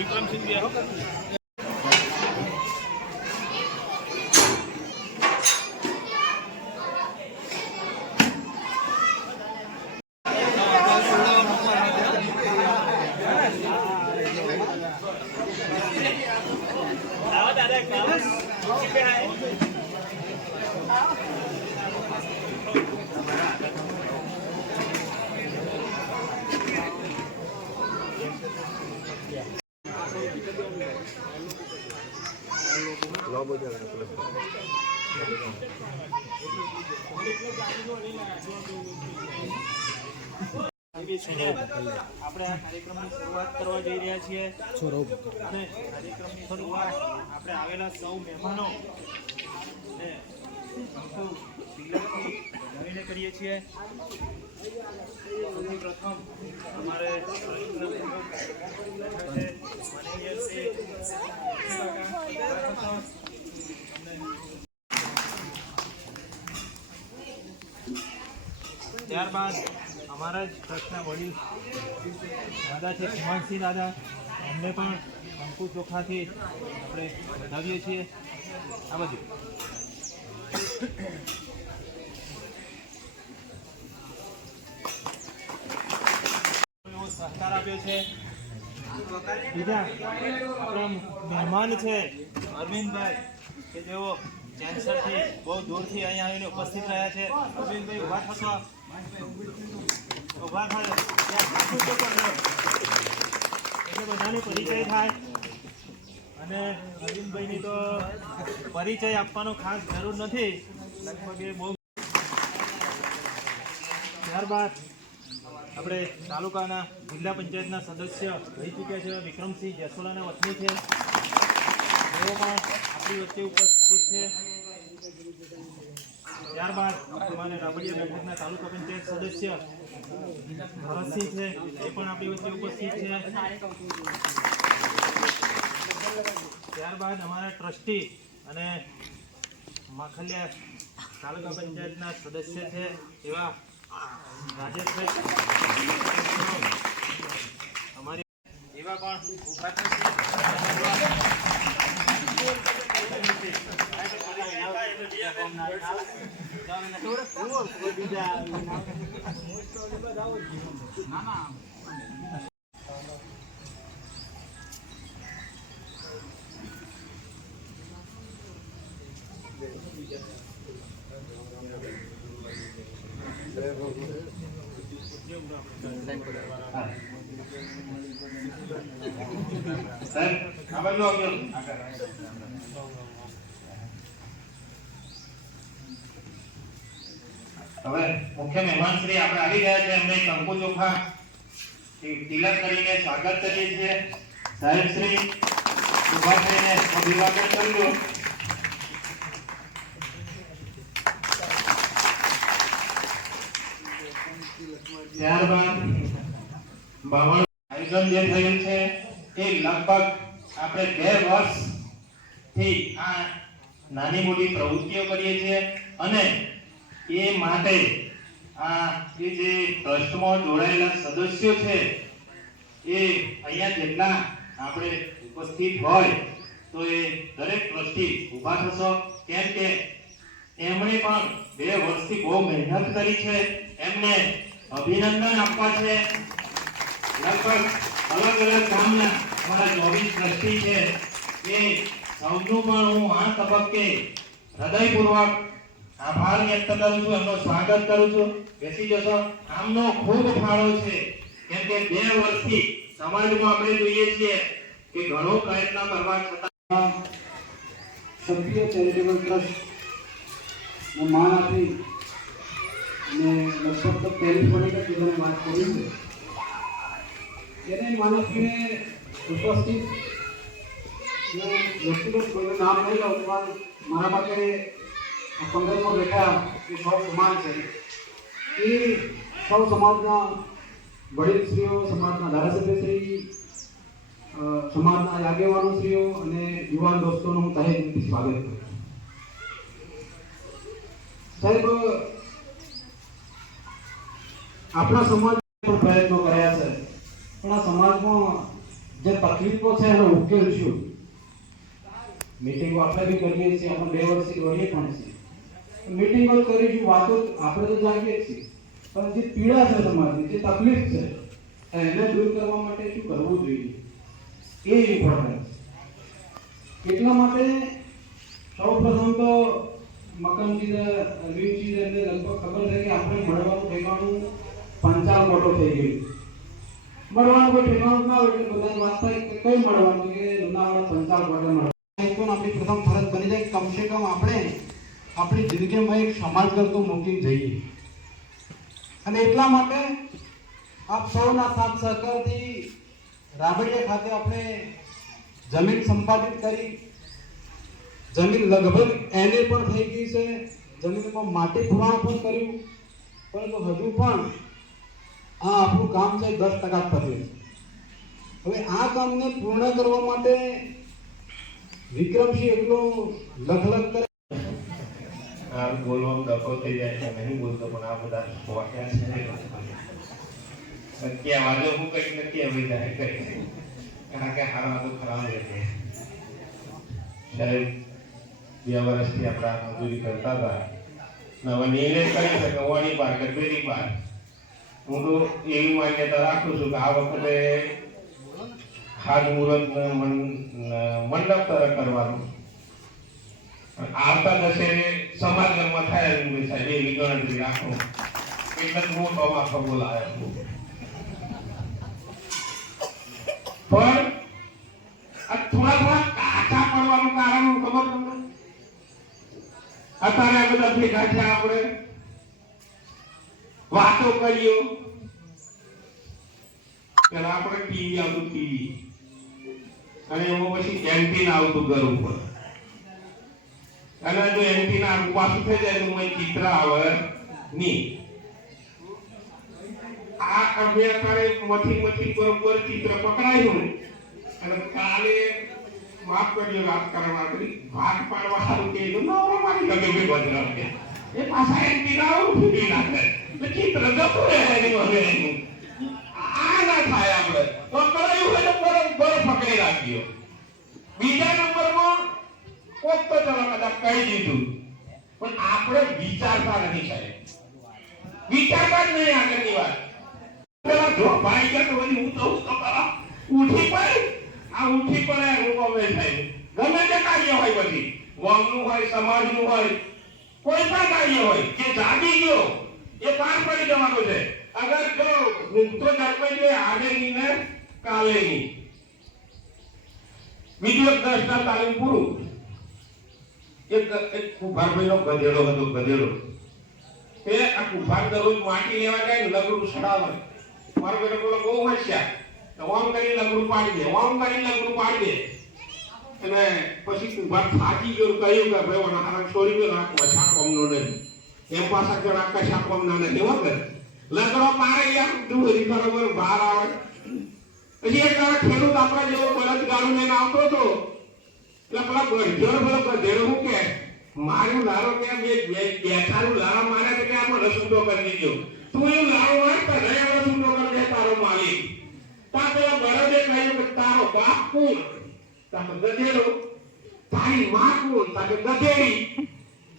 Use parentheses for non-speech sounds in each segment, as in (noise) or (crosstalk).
વિક્રમ સિંહ આપણે આ કાર્યક્રમની શરૂઆત કરવા જઈ રહ્યા છીએ. અને કાર્યક્રમની શરૂઆત આપણે આવેલા સૌ મહેમાનો ને સૌ કરીએ છીએ. સૌથી પ્રથમ અમારે માનનીય શ્રી ત્યારબાદ અમારા જ ટ્રસ્ટના વડીલ દાદા છે કુમારસિંહ દાદા. એમને પણ કંકુ ચોખાથી આપણે વધાવીએ છીએ. આ બધું આપ્યો છે. બીજા મહેમાન છે, અરવિંદભાઈ, કે જેઓ કેન્સરથી બહુ દૂરથી અહીંયા આવીને ઉપસ્થિત રહ્યા છે. અરવિંદભાઈ, ઊભા થશો ઊભા થાય ત્યાં હાથું તો કરજો. પરિચય થાય અને અરવિંદભાઈની તો પરિચય આપવાનો ખાસ જરૂર નથી. લગભગ એ બહુ ત્યારબાદ આપણે તાલુકાના જિલ્લા પંચાયતના સદસ્ય રહી ચૂક્યા છે વિક્રમસિંહ જેસોલાના વતની છે. તેઓ પણ આપણી વચ્ચે ઉપસ્થિત છે. ત્યારબાદ અમારે રાબડિયા બેઠકના તાલુકા પંચાયત સદસ્ય ભરતસિંહ છે, એ પણ આપણી વચ્ચે ઉપસ્થિત છે. ત્યારબાદ અમારા ટ્રસ્ટી અને માખલિયા તાલુકા પંચાયતના સદસ્ય છે, એવા રાજેશભાઈ. અમારી એવા પણ ઊભા સાહેબ આ બાજુ આવજો હવે મુખ્ય મહેમાન શ્રી આપણે આવી ગયા છે. એમને કંકુ ચોખા તિલક કરીને સ્વાગત કરીએ છીએ. સાહેબ શ્રી ઊભા અભિવાદન કરજો ત્યારબાદ એ લગભગ આપણે બે વર્ષથી આ નાની મોટી પ્રવૃત્તિઓ કરીએ છીએ અને એ માટે આ એ જે ટ્રસ્ટમાં જોડાયેલા સદસ્યો છે, એ અહીંયા જેટલા આપણે ઉપસ્થિત હોય, તો એ દરેક ટ્રસ્ટી ઊભા થશો. કેમ કે એમણે પણ બે વર્ષથી બહુ મહેનત કરી છે. એમને અભિનંદન આપવા છે. લગભગ અલગ અલગ ગામના અમારા ચોવીસ ટ્રસ્ટી છે. એ સૌનું પણ હું આ તબક્કે હૃદયપૂર્વક આભાર વ્યક્ત કરું છું, એમનો સ્વાગત કરું છું. બેસી જશો. આમનો ખૂબ ફાળો છે. કેમ કે બે વર્ષથી સમાજમાં આપણે જોઈએ છીએ કે ઘણો પ્રયત્ન કરવા છતાં સભ્ય ચેરિટેબલ ટ્રસ્ટનું માન આપી અને લગભગ તો ટેલિફોનિક જ બધાને વાત કરી છે. એને માન આપીને ઉપસ્થિત વ્યક્તિગત નામ નહીં લઉં, પણ મારા માટે આ નો બેઠા એ સૌ સમાન છે. એ સૌ સમાજના વડીલશ્રીઓ સમાજના ધારાસભ્યશ્રી અ, સમાજના આગેવાનો શ્રીઓ અને યુવાન દોસ્તોનું હું તહે દિલથી સ્વાગત કરું સાહેબ આપણા સમાજ પણ પ્રયત્નો કર્યા છે. પણ આ સમાજમાં જે તકલીફો છે એનો ઉકેલ શું? મીટિંગો આપણે બી કરીએ છીએ આપણે બે વર્ષથી કરીએ પણ છીએ. મીટિંગો કરીશું વાતો આપણે તો જાણીએ છીએ. પણ જે પીડા છે તમારી, જે તકલીફ છે, એને દૂર કરવા માટે શું કરવું જોઈએ? એ ઇમ્પોર્ટન્ટ એટલા માટે સૌ પ્રથમ તો મકમજી અરવિંદજી એમને લગભગ ખબર છે કે આપણે મળવાનું ઠેકાણું પંચાલ મોટો થઈ ગયું. મળવાનું કોઈ ઠેકાણું ના હોય એટલે બધા વાત થાય કે કઈ મળવાનું? કે લુણાવાડા પંચાલ મોટે મળવાનું. પણ આપણી પ્રથમ ફરજ બની જાય કમસે કમ આપણે આપણી જિંદગીમાં એક સમાજ કરતો મૂકી જઈએ. અને એટલા માટે આપ સૌના સાથ સહકારથી રાબડિયા ખાતે આપણે જમીન સંપાદિત કરી. જમીન લગભગ એને પણ થઈ ગઈ છે. જમીનમાં માટી પુરાણ પણ કર્યું. પરંતુ હજુ પણ આ આપણું કામ છે દસ ટકા પત્યું હવે આ કામને પૂર્ણ કરવા માટે વિક્રમસિંહ એટલો લખલખ લખ કરે આ બોલવામાં ડખો થઈ જાય છે નહીં બોલતો પણ આ બધા વાક્યા છે નક્કી આ વાજો હું કઈ નક્કી આવી જાય કઈ કારણ કે હારા તો ખરાબ રહે સાહેબ બે વર્ષથી આપણે મજૂરી કરતા હતા હવે નિર્ણય કરી શકે ઓણી પાર કે પેલી પાર હું તો એવી માન્યતા રાખું છું કે આ વખતે ખાદ મુહૂર્ત મંડપ તરફ કરવાનું આવતા દશેરે સમાગમમાં થાય એમ સાહેબ એવી ગણતરી રાખો. એટલે હું તો આખો બોલાયો પણ થોડા થોડા કાચા પડવાનું કારણ ખબર તમને? અત્યારે આ બધા ભેગા થયા આપણે. વાતો કરીએ. પેલા આપણે ટીવી આવતું ટીવી. અને એમાં પછી કેન્ટીન આવતું ઘર ઉપર. અને જો એન્ટીના પાછું થઈ જાય તો મને ચિત્ર આવે નહીં આ અભ્યાસારે મથી મથી બરોબર ચિત્ર પકડાયું ને અને કાલે માફ કરજો રાજકારણ આપણી ભાગ પાડવા સારું કે એનું મારી લગે બે બદલાવ કે એ પાછા એન્ટીના આવું ફૂટી નાખે તો ચિત્ર જતું રહે એની હવે એનું આ ના થાય આપણે પકડાયું હોય તો બરોબર પકડી રાખ્યો બીજા નંબરમાં કોક તો ચલો કદાચ કહી દીધું. પણ આપણે વિચારતા નથી સાહેબ. વિચારતા જ નહીં આગળની વાત. પેલા જો ભાઈ કે તો હું તો કરા ઉઠી પડે. આ ઉઠી પડે કમે થાય. ગમે તે કાર્ય હોય પછી. ગામનું હોય, સમાજનું હોય, કોઈ પણ કાર્ય હોય કે જાગી ગયો, એ પાર પડી જવાનું છે. અગર જો મુક્તો જન્મ જોઈએ આજે નહીં ને કાલે નહીં. બીજું એક દસના તાલીમ પૂરું. એક એક કુંભારભાઈનો ગધેડો હતો, ગધેડો. એ આ કુંભાર દરરોજ માટી લેવા જાય લગડું સડાવે મારો બેટો બોલો, બહુ હોશિયાર. તો કરી લગડું પાડી દે ઓમ કરી લગડું પાડી દે. અને પછી કુંભાર થાકી ગયો કહ્યું કે, ભાઈ, ઓના હારા છોડી ગયો આ કશા કોમનો નહીં. એમ પાછા જણા કશા કોમના નહીં વગર લગડો પાડે યાર દૂરી બરોબર બહાર આવે. પછી એક ખેડૂત આપણા જેવો બળદ ગાડું લઈને આવતો હતો. એટલે મારું કે આપણે રસૂટો કરી દીધો. તું એવું લારો માર દે, તારો માલિક. તા પેલા તારો બાપ કોણ? તા ગધેડો, તારી માં કોણ? તા ગધેડી,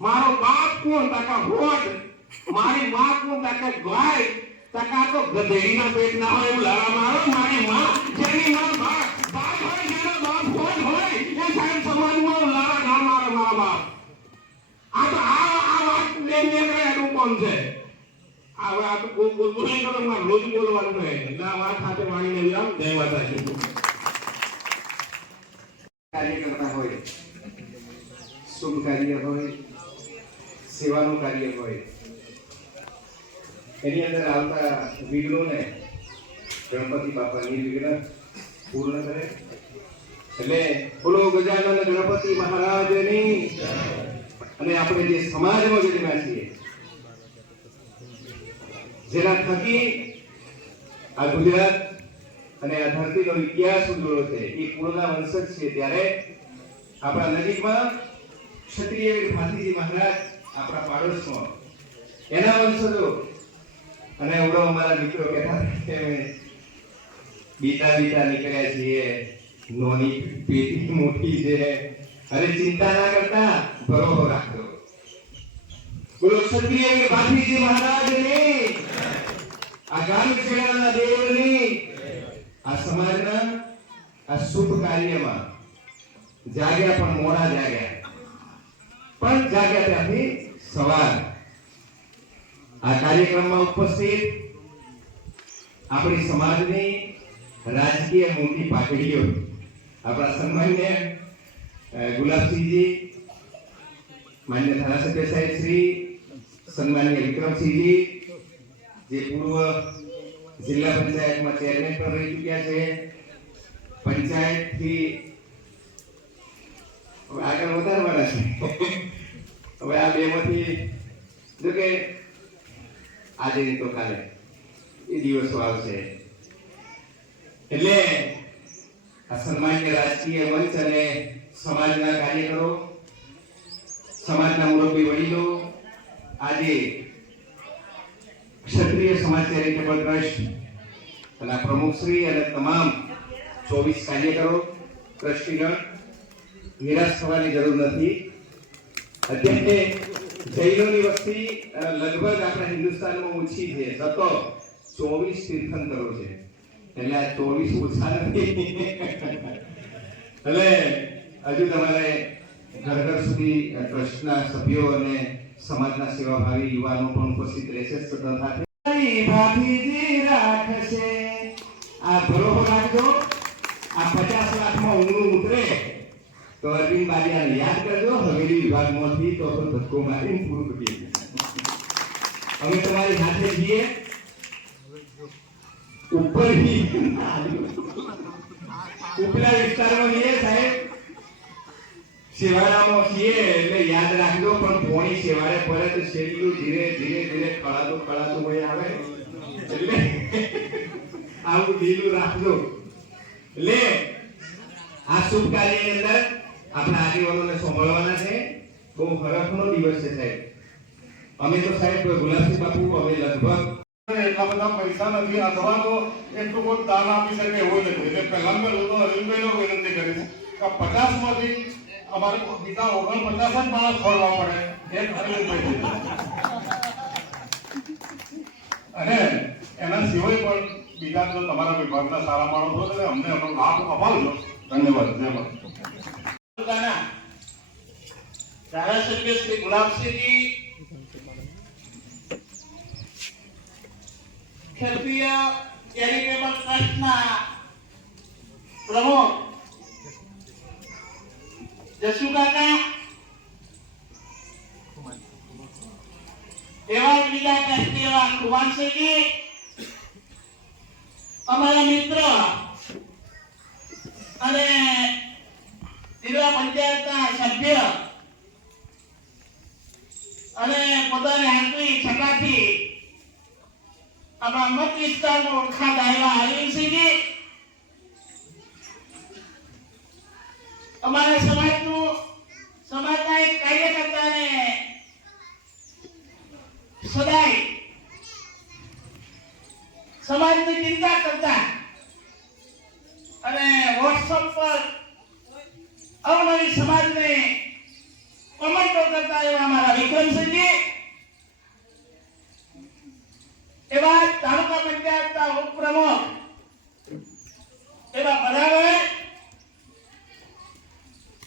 મારો બાપ કોણ? તાકા હોડ. મારી માં કોણ? તાકા ગાય તાકા તો ગધેડીના પેટ ના હોય એવું લારા મારો, મારી માં, જેની માં બાપ સેવાનું કાર્ય હોય, એની અંદર આવતા વિઘ્નોને ગણપતિ બાપા નિર્વિઘ્ન પૂર્ણ કરે. એટલે બોલો ગજાનંદ ગણપતિ મહારાજની. અને આપણે જે સમાજમાં જન્મ્યા છીએ. જેના થકી આ ગુજરાત અને આ ધરતીનો ઇતિહાસ ઉજળો છે, એ કુળના વંશજ છે ત્યારે આપણા નજીકમાં ક્ષત્રિય ભાતીજી મહારાજ આપણા પાડોશમાં. એના વંશજો. અને એવડો અમારા મિત્રો કહેતા હતા કે બીતા બીતા નીકળ્યા છીએ. નોની પેટી મોટી છે. અરે ચિંતા ના કરતા ભરોસો રાખજો. બોલો ક્ષત્રિય કે બાપીજી મહારાજની? આ ગામ ખેડાના દેવની? આ સમાજના, આ શુભ કાર્યમાં. જાગ્યા પણ મોડા જાગ્યા. પણ જાગ્યા ત્યાંથી સવાર. આ કાર્યક્રમમાં ઉપસ્થિત આપણી સમાજની રાજકીય મોટી પાઘડીઓ, આપણા સન્માન્ય ગુલાબસિંહજી માન્ય ધારાસભ્ય સાહેબ શ્રી સન્માન્ય વિક્રમસિંહજી જે પૂર્વ જિલ્લા પંચાયતમાં ચેરમેન પણ રહી ચૂક્યા છે પંચાયતથી હવે આગળ વધારવાના છે હવે આ બેમાંથી જો કે આજે તો કાલે એ દિવસો આવશે એટલે આ સન્માન્ય રાજકીય મંચ અને સમાજના કાર્યકરો, સમાજના મુરબ્બી વડીલો, આજે ક્ષત્રિય સમાજ ચેરિટેબલ ટ્રસ્ટ અને પ્રમુખશ્રી અને તમામ ચોવીસ કાર્યકરો, ટ્રસ્ટીગણ નિરાશ થવાની જરૂર નથી. અત્યારે જૈનોની વસ્તી લગભગ આપણા હિન્દુસ્તાનમાં ઓછી છે તો ચોવીસ તીર્થંકરો છે. એટલે આ ચોવીસ ઓછા નથી. (laughs) એટલે હજુ તમારે ઘર ઘર સુધી ટ્રસ્ટના સભ્યો અને સમાજના સેવાભાવી યુવાનો પણ ઉપસ્થિત રહેશે ભાભીજી રાખશે, આ ભરોસો રાખજો. આ પચાસ લાખમાં ઊંડું ઉતરે. તો અરવિંદ બારિયાને યાદ કરજો, હવેલી વિભાગમાંથી તો તો ધક્કો મારીને પૂરું કરી દઈશું. અમે તમારી સાથે જઈએ ઉપરથી ઉપલા વિસ્તારમાં જઈએ સાહેબ. શેવાળામાં છીએ એટલે યાદ રાખજો, પણ પોણી શેવાળે પડે તો શેરડું ધીરે ધીરે ધીરે ખળાતું ખળાતું હોય આવે. એટલે આવું ઢીલું રાખજો. એટલે આ શુભ કાર્યની અંદર આપણા આગેવાનોને સંભાળવાના છે. બહુ હરખનો દિવસ છે સાહેબ. અમે તો સાહેબ ગુલાબસિંહ બાપુ, અમે લગભગ એટલા બધા પૈસા નથી અથવા તો એટલું કોઈ દાન આપી શકે એવું નથી એટલે પહેલા મેં લોકો અરવિંદભાઈનો વિનંતી કરીશ કે પચાસમાંથી બીજા ઓગણપચાસ જ માણસ અને એના સિવાય પણ બીજા તમારા વિભાગના સારા માણસો છે અમને એનો લાભ અપાવજો. ધન્યવાદ. શ્રી ગુલાબસિંહજી ક્ષત્રિય ચેરિટેબલ ટ્રસ્ટના પ્રમુખ એવા જ બીજા અને જિલ્લા પંચાયતના સભ્ય અને પોતાને હાથની છટાથી આપણા મત વિસ્તારમાં ઓળખાતા એવા અરવિંદસિંહજી અમારા સમાજનું, સમાજના એક કાર્યકર્તાને સદાય સમાજની ચિંતા કરતા અને વોટ્સઅપ પર અવનવી સમાજને કોમેન્ટો કરતા એવા અમારા વિક્રમસિંહજી. એવા તાલુકા પંચાયતના ઉપપ્રમુખ એવા બરાબર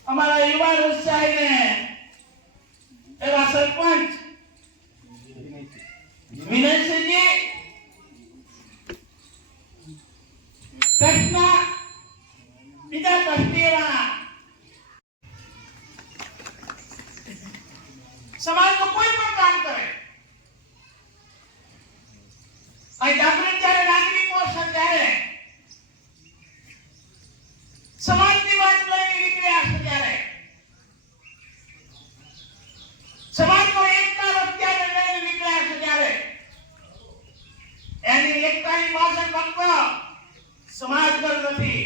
અમારા યુવાન ઉત્સાહીને એવા સરપંચ વિનયસિંહજી સમાજ પર નથી.